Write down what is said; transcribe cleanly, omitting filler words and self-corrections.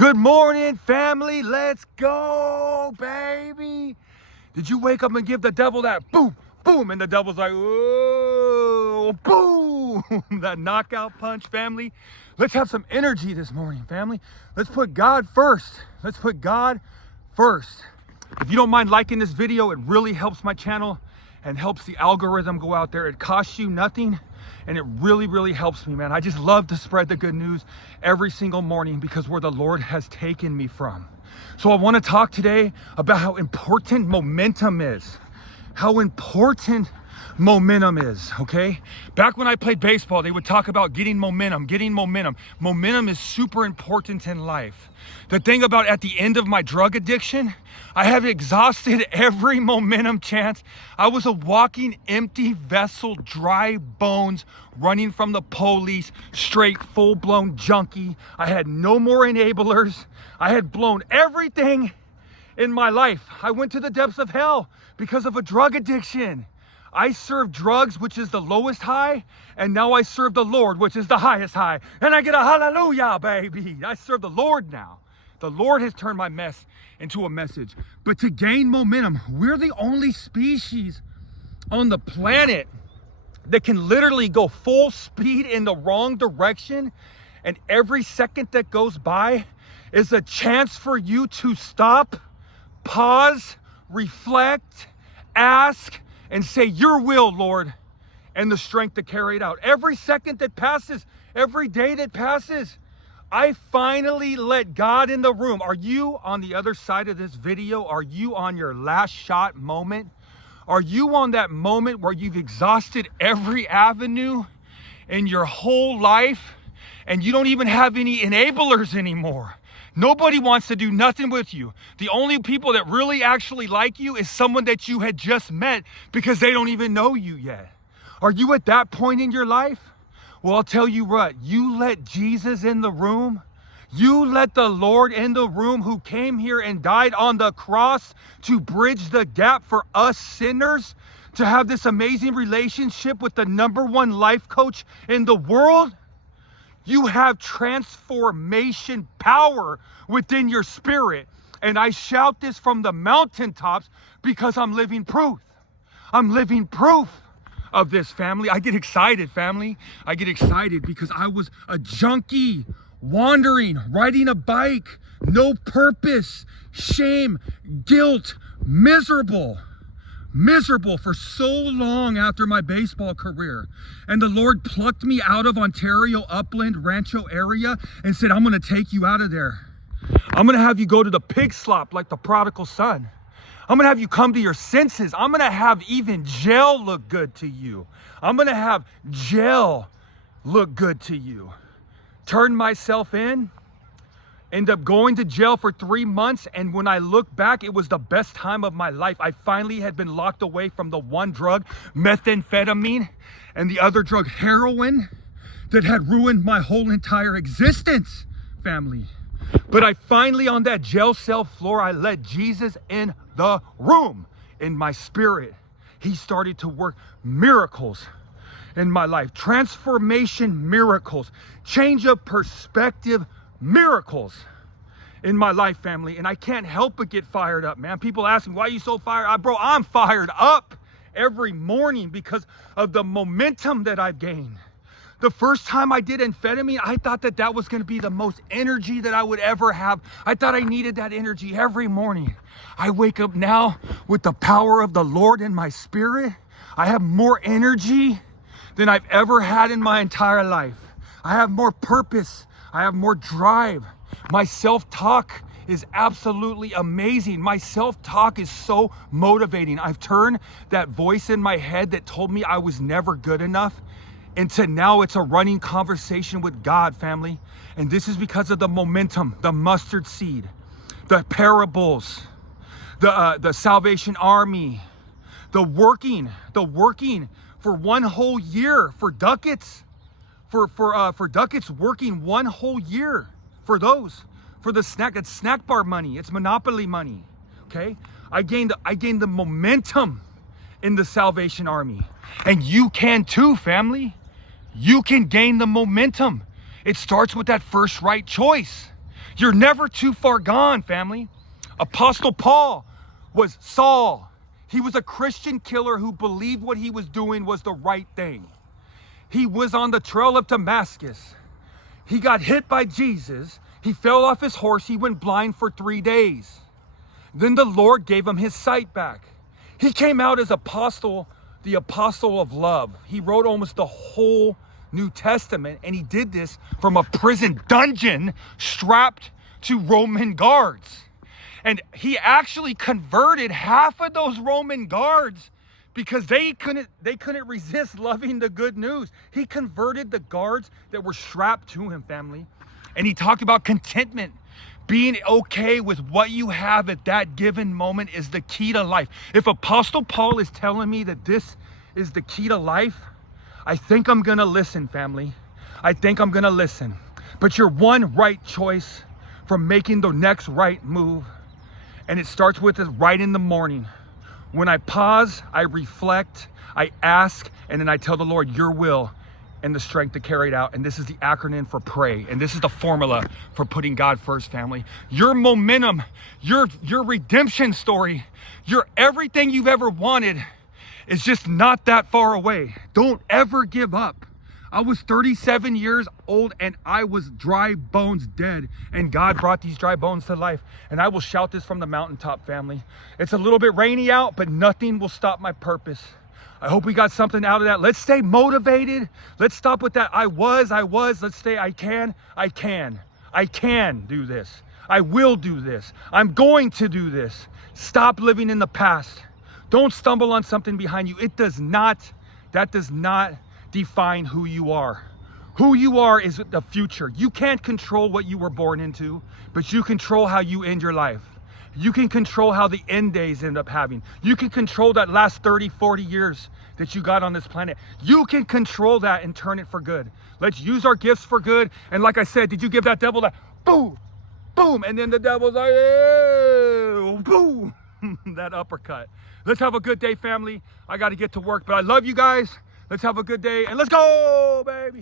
Good morning, family. Let's go, baby. Did you wake up and give the devil that boom, boom, and the devil's like, oh, boom, that knockout punch, family? Let's have some energy this morning, family. Let's put God first. Let's put God first. If you don't mind liking this video, it really helps my channel and helps the algorithm go out there. It costs you nothing. And it really, really helps me, man. I just love to spread the good news every single morning because where the Lord has taken me from. So I want to talk today about how important momentum is. How important momentum is, okay? Back when I played baseball, they would talk about getting momentum. Momentum is super important in life. The thing about at the end of my drug addiction, I have exhausted every momentum chance. I was a walking empty vessel, dry bones, running from the police, straight full-blown junkie. I had no more enablers. I had blown everything in my life. I went to the depths of hell because of a drug addiction. I serve drugs, which is the lowest high, and now I serve the Lord, which is the highest high. And I get a hallelujah, baby. I serve the Lord now. The Lord has turned my mess into a message. But to gain momentum, we're the only species on the planet that can literally go full speed in the wrong direction. And every second that goes by is a chance for you to stop, pause, reflect, ask, and say, your will, Lord, and the strength to carry it out. Every second that passes, every day that passes, I finally let God in the room. Are you on the other side of this video? Are you on your last shot moment? Are you on that moment where you've exhausted every avenue in your whole life and you don't even have any enablers anymore? Nobody wants to do nothing with you. The only people that really actually like you is someone that you had just met because they don't even know you yet. Are you at that point in your life? Well, I'll tell you what, you let Jesus in the room. You let the Lord in the room who came here and died on the cross to bridge the gap for us sinners, to have this amazing relationship with the #1 life coach in the world. You have transformation power within your spirit. And I shout this from the mountaintops because I'm living proof. I'm living proof of this, family. I get excited, family. I get excited because I was a junkie, wandering, riding a bike, no purpose, shame, guilt, miserable for so long after my baseball career. And the Lord plucked me out of Ontario, Upland, Rancho area and said, I'm going to take you out of there. I'm going to have you go to the pig slop like the prodigal son. I'm going to have you come to your senses. I'm going to have even jail look good to you. I'm going to have jail look good to you. Turn myself in. End up going to jail for 3 months, and when I look back, it was the best time of my life. I finally had been locked away from the one drug, methamphetamine, and the other drug, heroin, that had ruined my whole entire existence, family. But I finally, on that jail cell floor, I let Jesus in the room, in my spirit. He started to work miracles in my life, transformation miracles, change of perspective miracles in my life, family. And I can't help but get fired up, man. People ask me, why are you so fired up? Bro, I'm fired up every morning because of the momentum that I've gained. The first time I did amphetamine, I thought that that was going to be the most energy that I would ever have. I thought I needed that energy every morning. I wake up now with the power of the Lord in my spirit. I have more energy than I've ever had in my entire life. I have more purpose. I have more drive. My self-talk is absolutely amazing. My self-talk is so motivating. I've turned that voice in my head that told me I was never good enough into now it's a running conversation with God, family. And this is because of the momentum, the mustard seed, the parables, the Salvation Army, the working for one whole year for ducats. For ducats, working one whole year for those, for the snack bar money. It's Monopoly money. Okay, I gained the momentum in the Salvation Army, and you can too, family. You can gain the momentum. It starts with that first right choice. You're never too far gone, family. Apostle Paul was Saul. He was a Christian killer who believed what he was doing was the right thing. He was on the trail of Damascus. He got hit by Jesus. He fell off his horse. He went blind for 3 days. Then the Lord gave him his sight back. He came out as apostle, the apostle of love. He wrote almost the whole New Testament, and he did this from a prison dungeon strapped to Roman guards. And he actually converted half of those Roman guards because they couldn't resist loving the good news. He converted the guards that were strapped to him, family. And he talked about contentment. Being okay with what you have at that given moment is the key to life. If Apostle Paul is telling me that this is the key to life, I think I'm gonna listen, family. I think I'm gonna listen. But you're one right choice from making the next right move. And it starts with this right in the morning. When I pause, I reflect, I ask, and then I tell the Lord, your will and the strength to carry it out. And this is the acronym for pray. And this is the formula for putting God first, family. Your momentum, your redemption story, your everything you've ever wanted is just not that far away. Don't ever give up. I was 37 years old and I was dry bones dead, and God brought these dry bones to life. And I will shout this from the mountaintop, family. It's a little bit rainy out, but nothing will stop my purpose. I hope we got something out of that. Let's stay motivated. Let's stop with that I was. Let's stay I can do this. I will do this. I'm going to do this. Stop living in the past. Don't stumble on something behind you. That does not define who you are. Who you are is the future. You can't control what you were born into, but you control how you end your life. You can control how the end days end up having. You can control that last 30, 40 years that you got on this planet. You can control that and turn it for good. Let's use our gifts for good. And like I said, did you give that devil that boom, boom, and then the devil's like, ew, boom, that uppercut. Let's have a good day, family. I got to get to work, but I love you guys. Let's have a good day, and let's go, baby.